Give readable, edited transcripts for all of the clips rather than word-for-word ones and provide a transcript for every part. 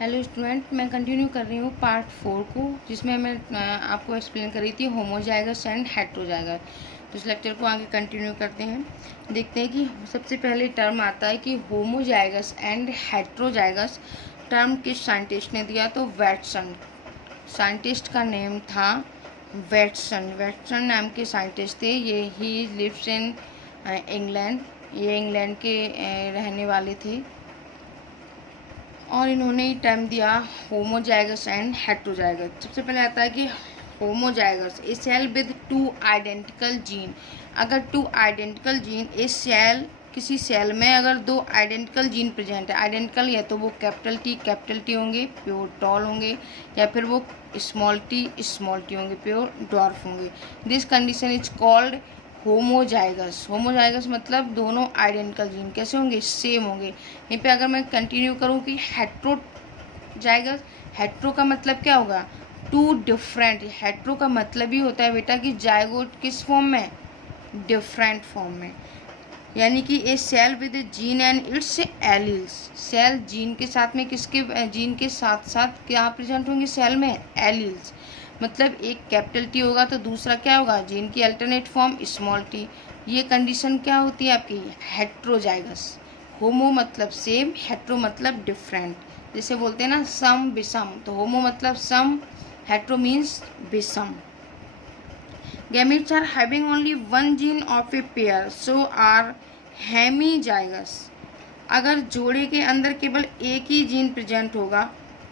Hello student, मैं continue कर रही हूँ पार्ट 4 को, जिसमें मैं आपको एक्सप्लेन कर रही थी होमोजाइगस एंड हेट्रोजाइगस। तो इस लेक्चर को आगे कंटिन्यू करते हैं। देखते हैं कि सबसे पहले टर्म आता है कि होमोजाइगस एंड हेट्रोजाइगस। टर्म किस साइंटिस्ट ने दिया? तो वैटसन। साइंटिस्ट का नेम था वैटसन। वैटसन नाम के साइंटिस्ट थे। ये ही लिव्स इन इंग्लैंड। ये इंग्लैंड के रहने वाले थे और इन्होंने ही टर्म दिया होमोजाइगस एंड हेट्रोजाइगस। सबसे पहले आता है कि homozygous a cell with two identical gene. अगर two identical gene a cell, किसी सेल में अगर दो आइडेंटिकल जीन प्रेजेंट है, आइडेंटिकल या तो वो कैपिटल टी होंगे, प्योर टॉल होंगे, या फिर वो स्मॉल टी होंगे, प्योर डॉर्फ होंगे। This condition is called homozygous. Homozygous मतलब दोनों आइडेंटिकल जीन कैसे होंगे? सेम होंगे। यहीं पे अगर मैं कंटिन्यू करूँ कि हेट्रोजाइगस, हेट्रो का मतलब क्या होगा? To different. हेट्रो का मतलब ही होता है बेटा कि जाइगोट किस फॉर्म में? डिफरेंट फॉर्म में। यानी कि a cell with gene and its alleles. Cell gene के साथ में किसके, जीन के साथ साथ क्या प्रेजेंट होंगे सेल में? एलील्स। मतलब एक कैपिटल टी होगा तो दूसरा क्या होगा? जीन की अल्टरनेट फॉर्म स्मॉल टी। ये कंडीशन क्या होती है आपकी? हेट्रोजाइगस। होमो मतलब सेम, हेट्रो मतलब डिफरेंट। जैसे बोलते हैं ना सम विषम, तो होमो मतलब सम, हेट्रो मीन्स विषम। Gametes are having only one gene of a pair, so are hemizygous. अगर जोड़े के अंदर केवल एक ही जीन प्रेजेंट होगा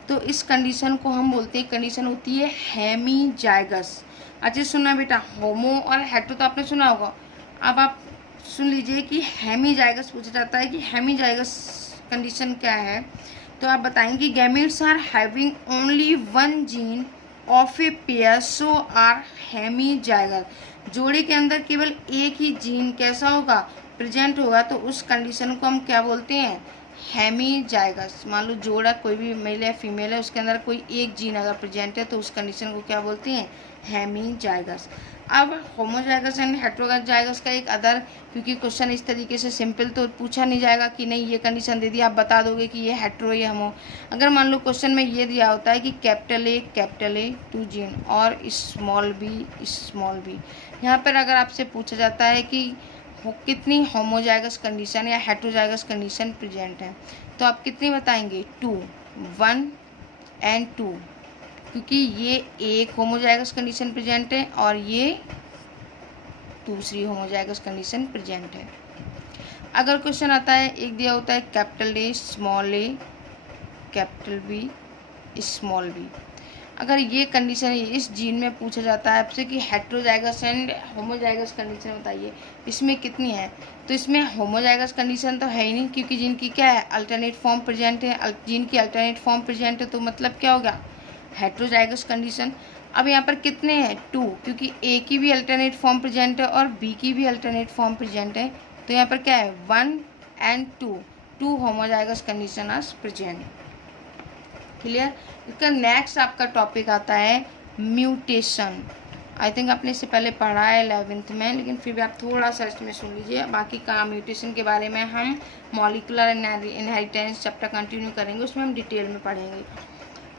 तो इस कंडीशन को हम बोलते हैं, कंडीशन होती है हेमीजाइगस। अच्छा सुना बेटा, होमो और हेट्रो तो आपने सुना होगा। अब आप सुन लीजिए कि हेमीजाइगस पूछा जाता है कि हेमीजाइगस कंडीशन क्या है। तो आप बताएंगे कि gametes are having only one gene of a pair so are hemizygous. जोड़े के अंदर केवल एक ही जीन कैसा होगा? प्रेजेंट होगा, तो उस कंडीशन को हम क्या बोलते हैं? हेमीजाइगस। मान लो जोड़ा कोई भी मेल या फीमेल है, उसके अंदर कोई एक जीन अगर प्रेजेंट है तो उस कंडीशन को क्या बोलते हैं? हेमीजाइगस। अब होमोजाइगस एंड हेट्रोजाइगस का एक अदर, क्योंकि क्वेश्चन इस तरीके से सिंपल तो पूछा नहीं जाएगा कि नहीं ये कंडीशन दे दी आप बता दोगे कि ये हेट्रो ये होमो। अगर मान लो क्वेश्चन में ये दिया होता है कि कैपिटल ए टू जीन और स्मॉल बी, यहाँ पर अगर आपसे पूछा जाता है कि कितनी होमोजाइगस कंडीशन या हेट्रोजाइगस कंडीशन प्रेजेंट है, तो आप कितनी बताएंगे? 2, 1 एंड 2, क्योंकि ये एक होमोजाइगस कंडीशन प्रेजेंट है और ये दूसरी होमोजाइगस कंडीशन प्रेजेंट है। अगर क्वेश्चन आता है, एक दिया होता है capital A capital B small B, अगर ये कंडीशन इस जीन में पूछा जाता है आपसे कि हेट्रोजाइगस एंड होमोजाइगस कंडीशन बताइए, इसमें कितनी है? तो इसमें होमोजाइगस कंडीशन तो है ही नहीं, क्योंकि जीन की क्या है? अल्टरनेट फॉर्म प्रेजेंट है। जीन की अल्टरनेट फॉर्म प्रेजेंट है तो मतलब क्या होगा? Heterozygous condition. अब यहाँ पर कितने हैं? 2, क्योंकि ए की भी अल्टरनेट फॉर्म प्रेजेंट है और बी की भी अल्टरनेट फॉर्म प्रेजेंट है, तो यहाँ पर क्या है? 1 and 2 homozygous condition are present. Clear? इसका नेक्स्ट आपका टॉपिक आता है म्यूटेशन। आई थिंक आपने इससे पहले पढ़ा है 11th में, लेकिन फिर भी आप थोड़ा सा इसमें सुन लीजिए। बाकी का म्यूटेशन के बारे में हम मॉलिकुलर इनहेरिटेंस चैप्टर कंटिन्यू करेंगे, उसमें हम डिटेल में पढ़ेंगे।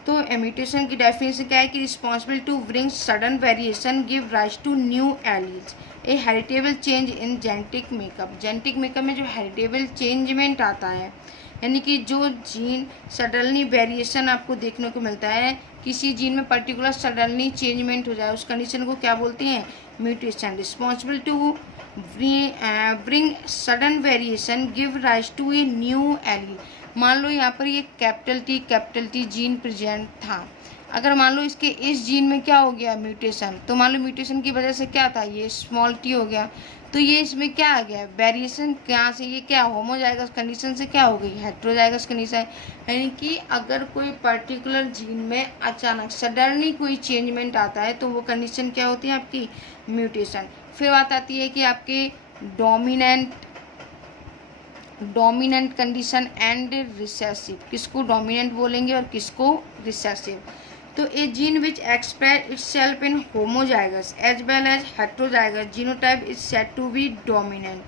तो म्यूटेशन की डेफिनेशन क्या है कि responsible to bring sudden variation give rise to new alleles a heritable change in genetic makeup. Genetic makeup में जो हेरिटेबल चेंजमेंट आता है, यानी कि जो जीन सडनली वेरिएशन आपको देखने को मिलता है, किसी जीन में पर्टिकुलर सडनली चेंजमेंट हो जाए, उस कंडीशन को क्या बोलते हैं? Mutation. Responsible to bring sudden variation give rise to a new allele. मान लो यहाँ पर ये कैपिटल टी जीन प्रेजेंट था, अगर मान लो इसके इस जीन में क्या हो गया? म्यूटेशन, तो मान लो म्यूटेशन की वजह से क्या था? ये स्मॉल टी हो गया, तो ये इसमें क्या आ गया? वेरिएशन। कहाँ से? ये क्या होमोजाइगस कंडीशन से क्या हो गई? Heterozygous condition. यानी कि अगर कोई पर्टिकुलर जीन में अचानक सडनली कोई चेंजमेंट आता है तो वो कंडीशन क्या होती है आपकी? म्यूटेशन। फिर बात आती है कि आपके डोमिनेंट कंडीशन एंड रिसेसिव। किसको डोमिनेंट बोलेंगे और किसको रिसेसिव? तो a gene which express itself in homozygous as well as heterozygous genotype is said to be dominant.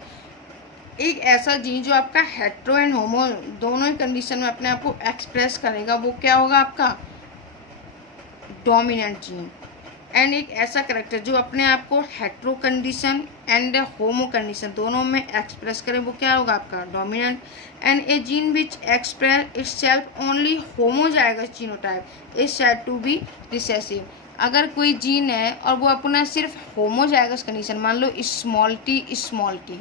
एक ऐसा जीन जो आपका हेट्रो एंड होमो दोनों ही कंडीशन में अपने आप को एक्सप्रेस करेगा, वो क्या होगा आपका डोमिनेंट जीन। एंड एक ऐसा करेक्टर जो अपने आप को hetero condition and homo condition दोनों में एक्सप्रेस करे, वो क्या होगा आपका dominant. And a gene which express itself only homozygous genotype is said to be recessive. अगर कोई जीन है और वो अपना सिर्फ होमोजाइगस कंडीशन, मान लो स्मॉल टी,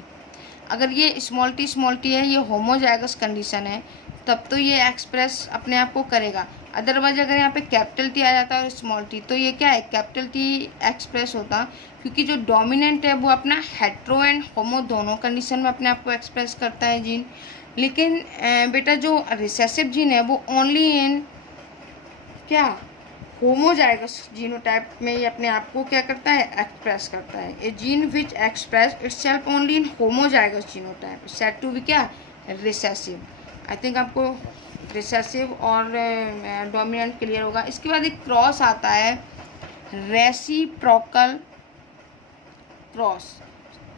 अगर ये स्मॉल टी है, ये होमोजाइगस कंडीशन है, तब तो ये एक्सप्रेस अपने आप को करेगा। अदरवाइज अगर यहाँ पे कैपिटल टी आ जाता है और स्मॉल टी, तो ये क्या है कैपिटल टी एक्सप्रेस होता, क्योंकि जो डोमिनेंट है वो अपना हेट्रो एंड होमो दोनों कंडीशन में अपने आप को एक्सप्रेस करता है जीन। लेकिन बेटा जो रिसेसिव जीन है वो ओनली इन क्या होमोजाइगस जीनोटाइप में ये अपने आप को क्या करता है एक्सप्रेस करता है। A gene which express itself only in homozygous genotype said to be क्या रिसेसिव। आई थिंक आपको रिसेसिव और डोमिनेंट क्लियर होगा। इसके बाद एक क्रॉस आता है रेसिप्रोकल क्रॉस।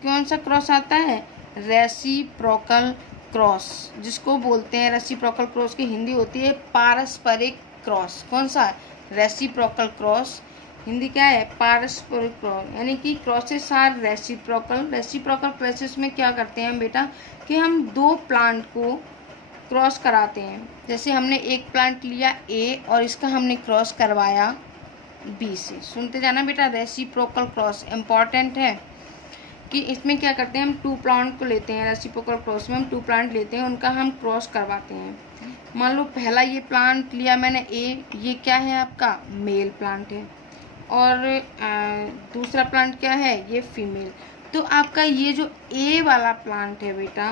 कौन सा क्रॉस आता है रेसिप्रोकल क्रॉस, जिसको बोलते हैं रेसिप्रोकल क्रॉस की हिंदी होती है पारस्परिक क्रॉस। कौन सा रेसिप्रोकल क्रॉस, हिंदी क्या है पारस्परिक क्रॉस, यानी कि crosses are reciprocal. Reciprocal crosses में क्या करते हैं हम बेटा कि हम दो प्लांट को क्रॉस कराते हैं। जैसे हमने एक प्लांट लिया ए और इसका हमने क्रॉस करवाया बी से। सुनते जाना बेटा, रेसिप्रोकल क्रॉस इम्पॉर्टेंट है कि इसमें क्या करते हैं हम टू प्लांट को लेते हैं। रेसिप्रोकल क्रॉस में हम टू प्लांट लेते हैं, उनका हम क्रॉस करवाते हैं। मान लो पहला ये प्लांट लिया मैंने ए, ये क्या है आपका मेल प्लांट है, और दूसरा प्लांट क्या है ये फीमेल। तो आपका ये जो ए वाला प्लांट है बेटा,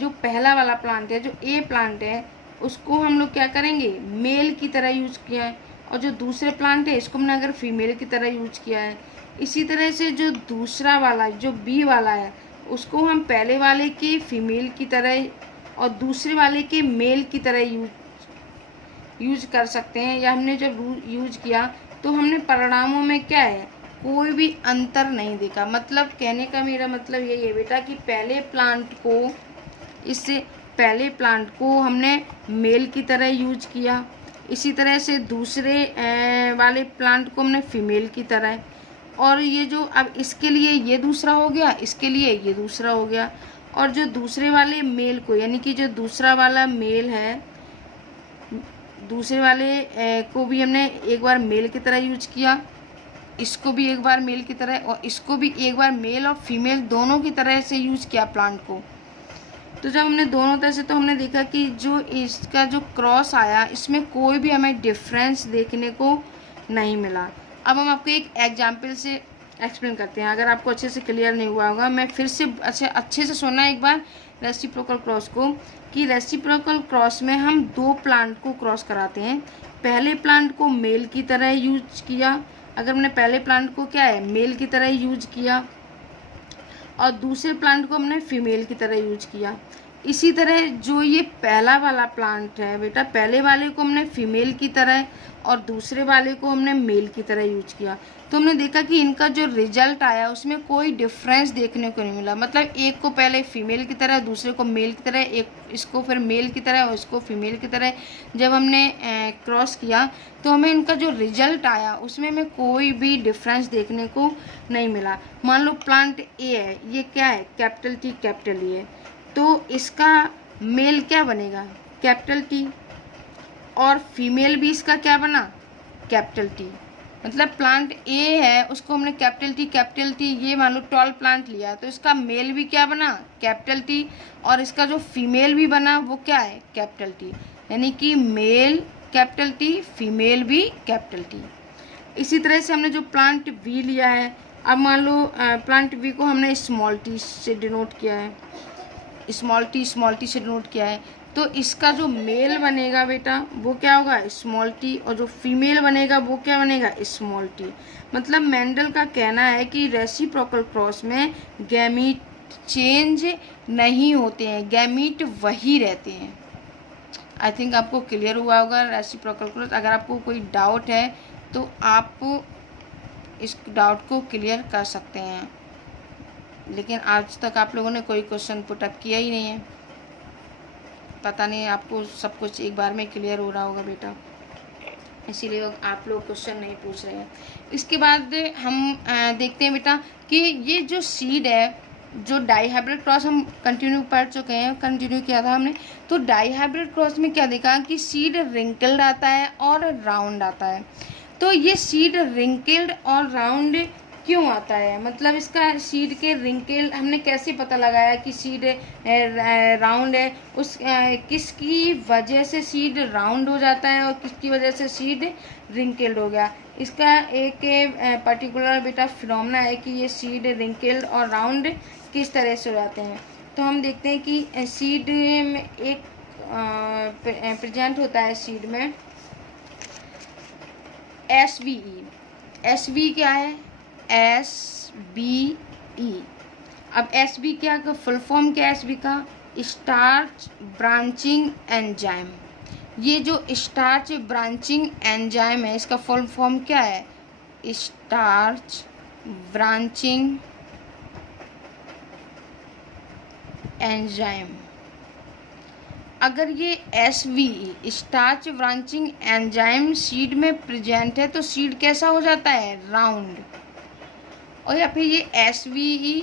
जो पहला वाला प्लांट है, जो ए प्लांट है, उसको हम लोग क्या करेंगे मेल की तरह यूज़ किया है, और जो दूसरे प्लांट है इसको हमने अगर फीमेल की तरह यूज किया है। इसी तरह से जो दूसरा वाला जो बी वाला है उसको हम पहले वाले के फीमेल की तरह और दूसरे वाले के मेल की तरह यूज कर सकते हैं। या हमने जब यूज किया तो हमने परिणामों में क्या है कोई भी अंतर नहीं देखा। मतलब कहने का मेरा मतलब यही है बेटा कि पहले प्लांट को हमने मेल की तरह यूज किया, इसी तरह से दूसरे वाले प्लांट को हमने फीमेल की तरह, और ये जो अब इसके लिए ये दूसरा हो गया, इसके लिए ये दूसरा हो गया, और जो दूसरे वाले मेल को यानी कि जो दूसरा वाला मेल है दूसरे वाले को भी हमने एक बार मेल की तरह यूज किया, इसको भी एक बार मेल की तरह, और इसको भी एक बार मेल और फीमेल दोनों की तरह से यूज किया प्लांट को। तो जब हमने दोनों तरह से, तो हमने देखा कि जो इसका जो क्रॉस आया इसमें कोई भी हमें डिफरेंस देखने को नहीं मिला। अब हम आपको एक एग्जाम्पल से एक्सप्लेन करते हैं, अगर आपको अच्छे से क्लियर नहीं हुआ होगा मैं फिर से अच्छे से सुनना एक बार रेसिप्रोकल क्रॉस को। कि रेसिप्रोकल क्रॉस में हम दो प्लांट को क्रॉस कराते हैं। पहले प्लांट को मेल की तरह यूज किया, अगर हमने पहले प्लांट को क्या है मेल की तरह यूज किया, और दूसरे प्लांट को हमने फीमेल की तरह यूज किया। इसी तरह जो ये पहला वाला प्लांट है बेटा, पहले वाले को हमने फीमेल की तरह और दूसरे वाले को हमने मेल की तरह यूज किया, तो हमने देखा कि इनका जो रिजल्ट आया उसमें कोई डिफरेंस देखने को नहीं मिला। मतलब एक को पहले फीमेल की तरह, दूसरे को मेल की तरह, एक इसको फिर मेल की तरह और इसको फीमेल की तरह जब हमने क्रॉस किया तो हमें इनका जो रिजल्ट आया उसमें हमें कोई भी डिफरेंस देखने को नहीं मिला। मान लो प्लांट ए है, ये क्या है कैपिटल टी कैपिटल ई है, तो इसका मेल क्या बनेगा कैपिटल टी, और फीमेल भी इसका क्या बना कैपिटल टी। मतलब प्लांट ए है उसको हमने कैपिटल टी ये मान लो टॉल प्लांट लिया, तो इसका मेल भी क्या बना कैपिटल टी, और इसका जो फीमेल भी बना वो क्या है कैपिटल टी, यानी कि मेल कैपिटल टी फीमेल भी कैपिटल टी। इसी तरह से हमने जो प्लांट बी लिया है, अब मान लो प्लांट बी को हमने स्मॉल टी से डिनोट किया है, स्मॉल टी से डिनोट किया है, तो इसका जो मेल बनेगा बेटा वो क्या होगा स्मॉल टी, और जो फीमेल बनेगा वो क्या बनेगा स्मॉल टी। मतलब मेंडल का कहना है कि रेसिप्रोकल क्रॉस में गैमीट चेंज नहीं होते हैं, गैमीट वही रहते हैं। आई थिंक आपको क्लियर हुआ होगा रेसिप्रोकल क्रॉस। अगर आपको कोई डाउट है तो आप इस डाउट को क्लियर कर सकते हैं। लेकिन आज तक आप लोगों ने कोई क्वेश्चन पुटअप किया ही नहीं है। पता नहीं आपको सब कुछ एक बार में क्लियर हो रहा होगा बेटा, इसीलिए आप लोग क्वेश्चन नहीं पूछ रहे हैं। इसके बाद हम देखते हैं बेटा कि ये जो सीड है, जो डाई हाइब्रिड क्रॉस हम कंटिन्यू पढ़ चुके हैं, कंटिन्यू किया था हमने। तो डाई हाइब्रिड क्रॉस में क्या देखा कि सीड रिंकल्ड आता है और राउंड आता है। तो ये सीड रिंकल्ड और राउंड क्यों आता है, मतलब इसका सीड के रिंकल हमने कैसे पता लगाया कि सीड राउंड है, उस किसकी वजह से सीड राउंड हो जाता है और किसकी वजह से सीड रिंकल्ड हो गया। इसका एक पर्टिकुलर बेटा फिनोमेना है कि ये सीड रिंकल्ड और राउंड किस तरह से हो जाते हैं। तो हम देखते हैं कि सीड में एक प्रेजेंट होता है सीड में SVE। SV क्या है, SBE। अब SB क्या का फुल फॉर्म क्या है, SB का स्टार्च ब्रांचिंग एंजाइम। ये जो स्टार्च ब्रांचिंग एंजाइम है इसका फुल फॉर्म क्या है, स्टार्च ब्रांचिंग एंजाइम। अगर ये SVE starch branching enzyme seed में प्रेजेंट है तो सीड कैसा हो जाता है, राउंड। और या फिर ये SVE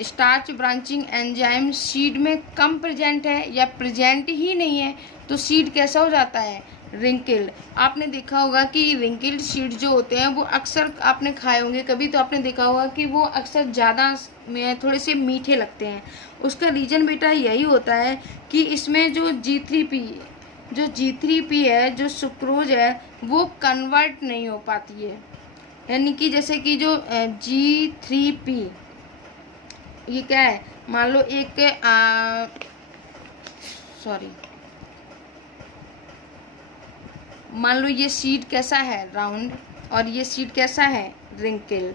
starch branching enzyme seed में कम प्रेजेंट है या प्रेजेंट ही नहीं है तो सीड कैसा हो जाता है, रिंकल्ड। आपने देखा होगा कि रिंकल्ड सीड जो होते हैं वो अक्सर आपने खाए होंगे कभी, तो आपने देखा होगा कि वो अक्सर ज़्यादा में थोड़े से मीठे लगते हैं। उसका रीज़न बेटा यही होता है कि इसमें जो G3P है, जो सुक्रोज है, वो कन्वर्ट नहीं हो पाती है। यानी कि जैसे कि जो G3P ये क्या है, मान लो एक मान लो ये सीड कैसा है, राउंड, और ये सीड कैसा है, रिंकल्ड।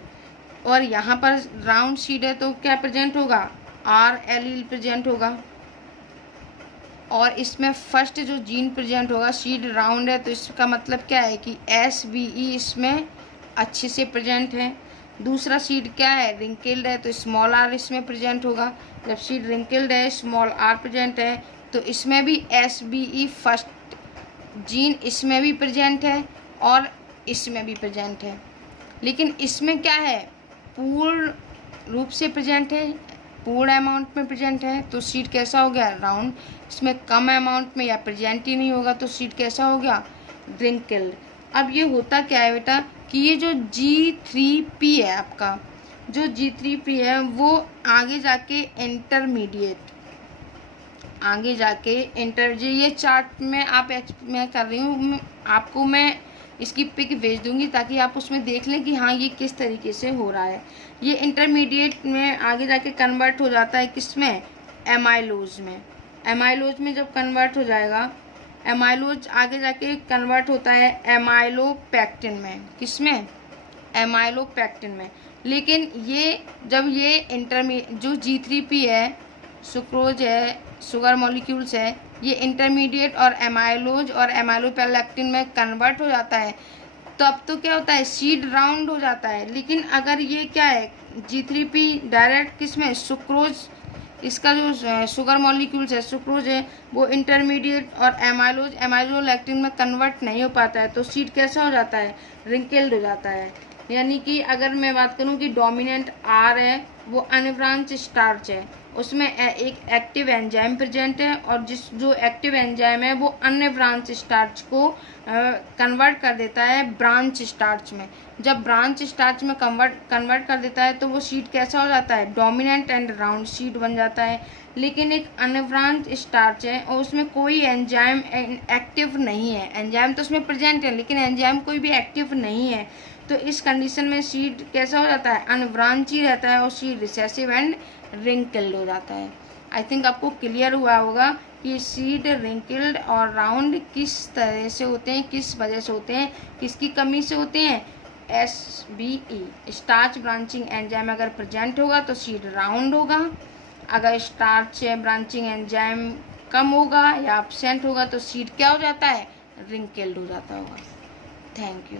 और यहाँ पर राउंड सीड है तो क्या प्रेजेंट होगा, R एलील प्रेजेंट होगा। और इसमें फर्स्ट जो जीन प्रेजेंट होगा, सीड राउंड है तो इसका मतलब क्या है कि SVE इसमें अच्छे से प्रेजेंट है। दूसरा सीड क्या है, रिंकल्ड है तो स्मॉल r इसमें प्रेजेंट होगा। जब सीड रिंकल्ड है, स्मॉल r प्रेजेंट है, तो इसमें भी SVE फर्स्ट जीन इसमें भी प्रेजेंट है और इसमें भी प्रेजेंट है। लेकिन इसमें क्या है, पूर्ण रूप से प्रेजेंट है, पूर्ण अमाउंट में प्रेजेंट है तो सीड कैसा हो गया, राउंड। इसमें कम अमाउंट में या प्रेजेंट ही नहीं होगा तो सीड कैसा हो गया, रिंकल्ड। अब ये होता क्या है बेटा कि ये जो G3P है आपका, जो G3P है वो आगे जाके ये चार्ट में मैं कर रही हूँ, आपको मैं इसकी पिक भेज दूंगी ताकि आप उसमें देख लें कि हाँ ये किस तरीके से हो रहा है। ये इंटरमीडिएट में आगे जाके कन्वर्ट हो जाता है किसमें, एमाइलोज में। एमाइलोज में जब कन्वर्ट हो जाएगा, एमाइलोज आगे जाके कन्वर्ट होता है एमाइलोपेक्टिन में। किसमें, एमाइलोपेक्टिन में। लेकिन ये जब ये जो G3P है, सुक्रोज है, शुगर मॉलिक्यूल्स है, ये इंटरमीडिएट और एमाइलोज और एमाइलोपेक्टिन में कन्वर्ट हो जाता है, तब तो क्या होता है, सीड राउंड हो जाता है। लेकिन अगर ये क्या है, G3P डायरेक्ट किसमें, सुक्रोज, इसका जो शुगर मॉलिक्यूल्स है, सुक्रोज है, वो इंटरमीडिएट और एमाइलोलैक्टिन में कन्वर्ट नहीं हो पाता है तो सीड कैसा हो जाता है, रिंकल्ड हो जाता है। यानी कि अगर मैं बात करूं कि डोमिनेंट R है वो अनब्रांच स्टार्च है, उसमें एक एक्टिव एंजाइम प्रेजेंट है और जो एक्टिव एंजाइम है वो अन्य ब्रांच स्टार्च को कन्वर्ट कर देता है ब्रांच स्टार्च में। जब ब्रांच स्टार्च में कन्वर्ट कर देता है तो वो सीड कैसा हो जाता है, डोमिनेंट एंड राउंड सीड बन जाता है। लेकिन एक अनब्रांच स्टार्च है और उसमें कोई एंजाइम एक्टिव नहीं है, एंजाइम तो उसमें प्रेजेंट है लेकिन एंजाइम कोई भी एक्टिव नहीं है, तो इस कंडीशन में सीड कैसा हो जाता है, अनब्रांच ही रहता है और सीड रिसेसिव एंड रिंकल्ड हो जाता है। आई थिंक आपको क्लियर हुआ होगा कि सीड रिंकल्ड और राउंड किस तरह से होते हैं, किस वजह से होते हैं, किसकी कमी से होते हैं, SBE स्टार्च ब्रांचिंग एंजाइम अगर प्रेजेंट होगा तो सीड राउंड होगा, अगर स्टार्च ब्रांचिंग एंजाइम कम होगा या एब्सेंट होगा तो सीड क्या हो जाता है, रिंकल्ड हो जाता होगा। Thank you.